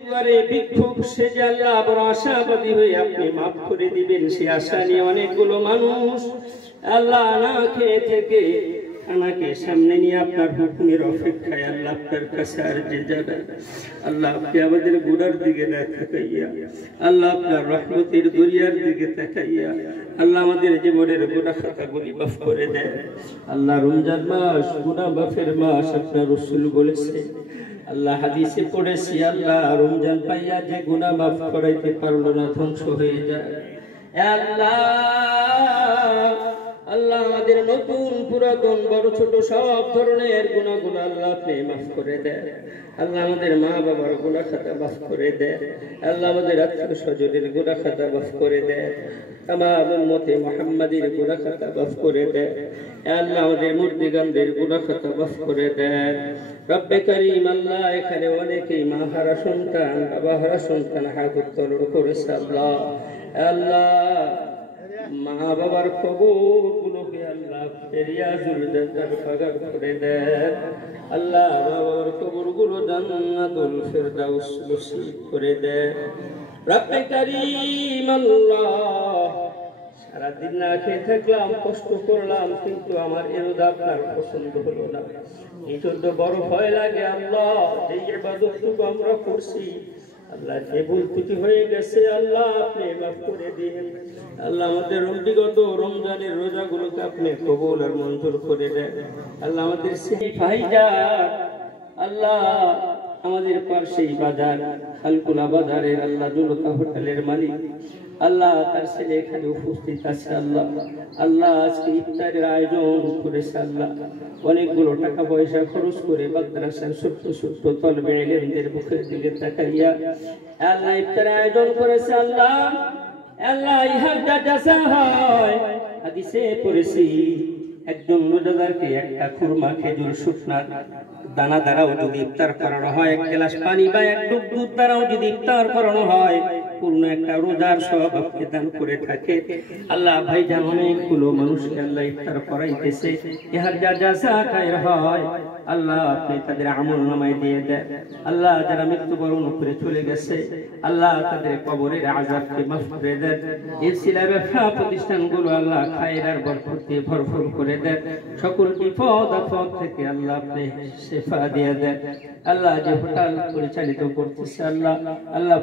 এবারে বিক্ষোভ সেজে আল্লাহ বড় আশাবাদী হয়ে আপনি মাফ করে দিবেন সে আশা নিয়ে অনেকগুলো মানুষ আল্লাহ না খেয়ে থেকে খানাকে সামনে নিয়ে আপনার হুকুমের অপেক্ষায় আল্লাহ আপনার কাছে আরজি যাবে। আল্লাহ আপনি আমাদের গুনার দিকে না তাকাইয়া, আল্লাহ আপনার রহমতের দরিয়ার দিকে তাকাইয়া আল্লাহ আমাদের জীবনের গুনাহ খাতাগুলি মাফ করে দেন। আল্লাহ রমজান মাস গুনাহ মাফের মাস আপনার রাসূল বলেছে। আল্লাহ হাদিসে পড়েছি আল্লাহ রমজান পাইয়া যে গুনাহ মাফ করাইতে পারলো না ধ্বংস হয়ে যায়। আল্লাহ আল্লাহ আমাদের নতুন পুরাতন বড় ছোট সব ধরনের গুনাহগুলো আল্লাহ আপনি মাফ করে দেন। আল্লাহ আমাদের মা বাবার গুনাহ খাতা মাফ করে দেন। আল্লাহ আমাদের আত্মীয় স্বজনের গুনাহ খাতা মাফ করে দেন। তামাম উম্মতে মুহাম্মাদের গুনাহ খাতা মাফ করে দেন। আল্লাহ আমাদের মুর্দিগানদের গুনাহ খাতা মাফ করে দেন। রব্বে করিম আল্লাহ এখানে অনেকেই মা হারা সন্তান বাবা হারা সন্তান হাত উত্তোলন করেছে। আল্লাহ আল্লাহ মা বাবার কবরগুলোকে আল্লাহ রিয়াজুল জান্নাত ফাগার করে দেন। আল্লাহ মা বাবার কবরগুলো জান্নাতুল ফেরদাউস নসিব করে দেন। রব্বে করিম আল্লাহ সারাদিন না খেয়ে থাকলাম, কষ্ট করলাম, কিন্তু আমার এরোদা আপনার পছন্দ হলো না। এই জন্য বড় ভয় লাগে আল্লাহ যে ইবাদতটুকু আমরা করছি আল্লাহ যে ভুল ত্রুটি হয়ে গেছে আল্লাহ আপনি মাফ করে দিন। আল্লাহ আমাদের বিগত রমজানের রোজাগুলোকে আপনি কবুল আর মঞ্জুর করে দেন। আল্লাহ আমাদের সেই ভাইজান আল্লাহ আমাদের পাশেই বাজার খালকুলা বাজারের আল্লাহ জুলতা হোটেলের মালিক আল্লাহ তার ছেলে এখানে উপস্থিত আছে। আল্লাহ আল্লাহ আজকে ইফতারের আয়োজন করেছে। আল্লাহ অনেকগুলো টাকা পয়সা খরচ করে মাদ্রাসার ছোট্ট ছোট্ট তলবে ইলমদের মুখের দিকে তাকাইয়া আল্লাহ ইফতারের আয়োজন করেছে। আল্লাহ আল্লাহ ইহার যা জাযা হয় হাদিসে পড়েছি একজন রোজাদারকে একটা খুরমা খেজুর শুকনার দানা দ্বারাও যদি ইফতার করানো হয়, এক গ্লাস পানি বা এক ডুব দুধ দ্বারাও যদি ইফতার করানো হয়, পূর্ণ একটা রোজার সওয়াব আপনি দান করে থাকে। আল্লাহ ভাইজান অনেকগুলো মানুষকে আল্লাহ ইফতার করাইতেছে, ইহার যা জাযা খায়র হয় আল্লাহ আপনি তাদের আমল নামায় দিয়ে দেন। আল্লাহ যারা মৃত্যুবরণ করে চলে গেছে আল্লাহ তাদের কবরের আযাবকে মাফ করে দেন। এই সিলা ব্যবসা প্রতিষ্ঠানগুলো আল্লাহ খায়র আর বরকত দিয়ে ভরপুর করে দেন। সকল বিপদ আপদ থেকে আল্লাহ আপনি শিফা দিয়ে দেন। আল্লাহ যে হোটেল পরিচালিত করতেছে আল্লাহ আল্লাহ